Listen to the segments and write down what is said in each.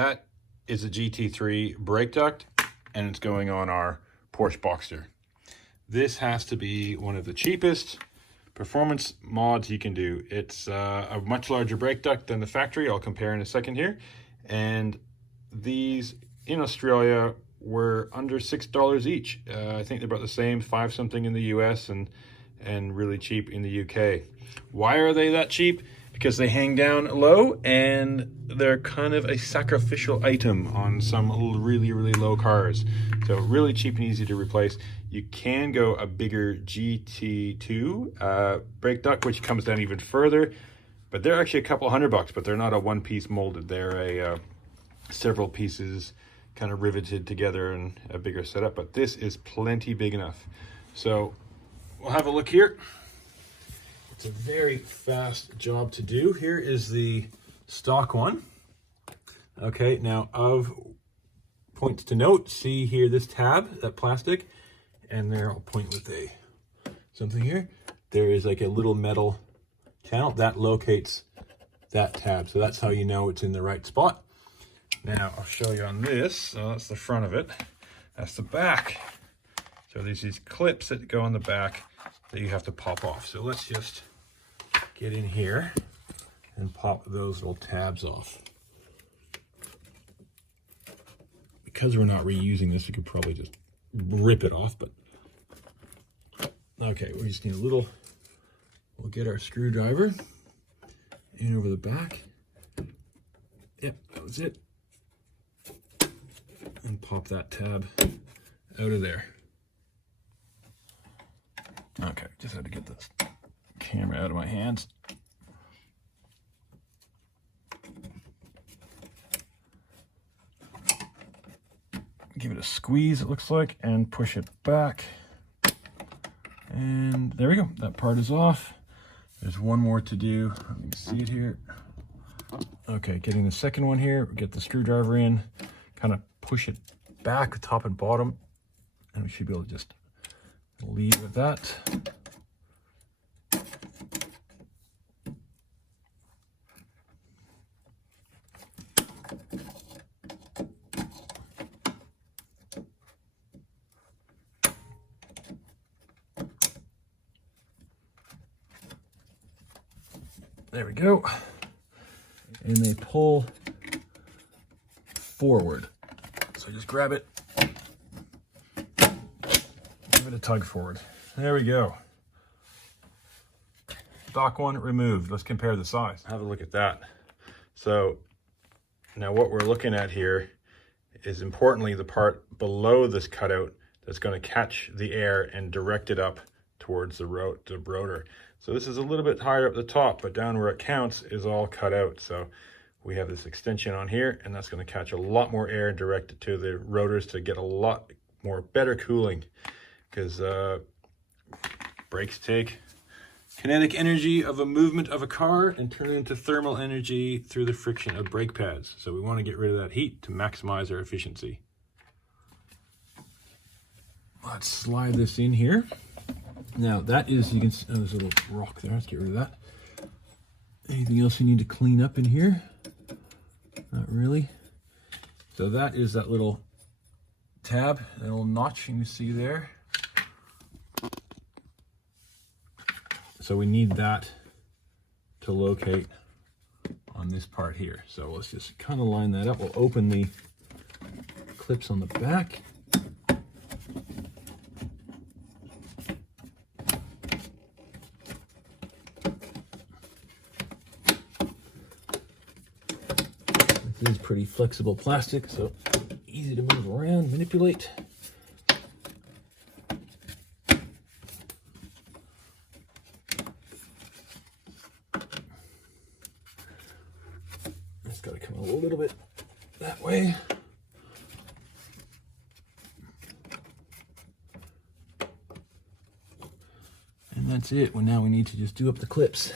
that is a GT3 brake duct, and it's going on our Porsche Boxster. This has to be one of the cheapest performance mods you can do. It's a much larger brake duct than the factory. I'll compare in a second here. And these in Australia were under $6 each. I think they're about the same, 5 something in the US and really cheap in the UK. Why are they that cheap? Because they hang down low and they're kind of a sacrificial item on some really, really low cars. So really cheap and easy to replace. You can go a bigger GT2 brake duct, which comes down even further, but they're actually a couple $100, but they're not a one-piece molded. They're a several pieces kind of riveted together and a bigger setup, but this is plenty big enough. So we'll have a look here. It's a very fast job to do. Here is the stock one. Okay, now of points to note, see here this tab, that plastic, and there I'll point with something here. There is like a little metal channel that locates that tab. So that's how you know it's in the right spot. Now I'll show you on this. So that's the front of it. That's the back. So there's these clips that go on the back that you have to pop off. So let's just get in here and pop those little tabs off. Because we're not reusing this, we could probably just rip it off, but okay, we just need a little, we'll get our screwdriver in over the back. Yep, that was it. And pop that tab out of there. Okay, just had to get this camera out of my hands. Give it a squeeze, it looks like, and push it back. And there we go, that part is off. There's one more to do. You can see it here. Okay, getting the second one here, get the screwdriver in, kind of push it back, top and bottom, and we should be able to just leave with that. There we go. And they pull forward. So just grab it, give it a tug forward. There we go. Stock one removed. Let's compare the size. Have a look at that. So now what we're looking at here is importantly the part below this cutout that's going to catch the air and direct it up towards the rotor. So this is a little bit higher up the top, but down where it counts is all cut out. So we have this extension on here, and that's going to catch a lot more air and direct it to the rotors to get a lot more better cooling, because brakes take kinetic energy of a movement of a car and turn it into thermal energy through the friction of brake pads. So we want to get rid of that heat to maximize our efficiency. Let's slide this in here. Now that is, you can see, oh, there's a little rock there. Let's get rid of that. Anything else you need to clean up in here? Not really. So that is that little tab, that little notch you can see there. So we need that to locate on this part here. So let's just kind of line that up. We'll open the clips on the back. This is pretty flexible plastic, so easy to move around, manipulate. It's got to come a little bit that way. And that's it. Well, now we need to just do up the clips.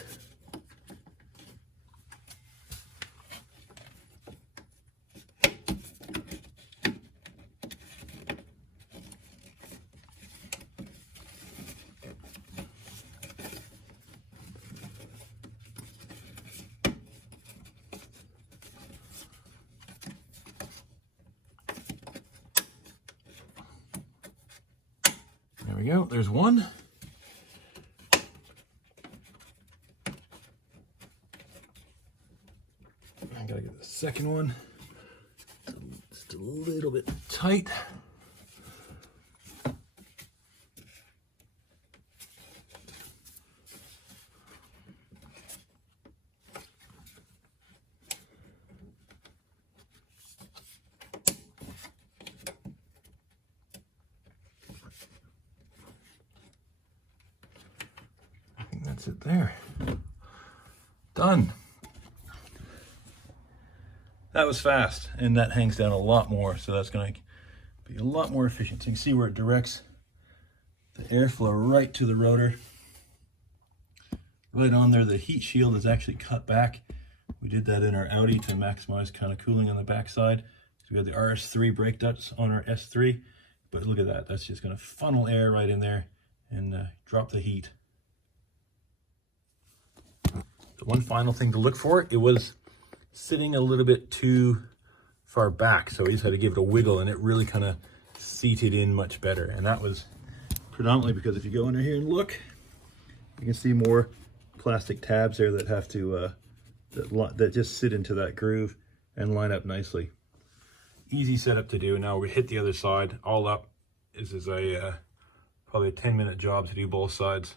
we go, there's one. I gotta get the second one. Just a little bit tight. I think that's it there. Done. That was fast, and that hangs down a lot more, so that's going to be a lot more efficient. So you can see where it directs the airflow right to the rotor. Right on there, the heat shield is actually cut back. We did that in our Audi to maximize kind of cooling on the backside. So we have the RS3 brake ducts on our S3, but look at that. That's just going to funnel air right in there and drop the heat. The one final thing to look for, it was sitting a little bit too far back, so we just had to give it a wiggle, and it really kind of seated in much better. And that was predominantly because if you go under here and look, you can see more plastic tabs there that have to that just sit into that groove and line up nicely. Easy setup to do. Now we hit the other side all up. This is a probably a 10-minute job to do both sides.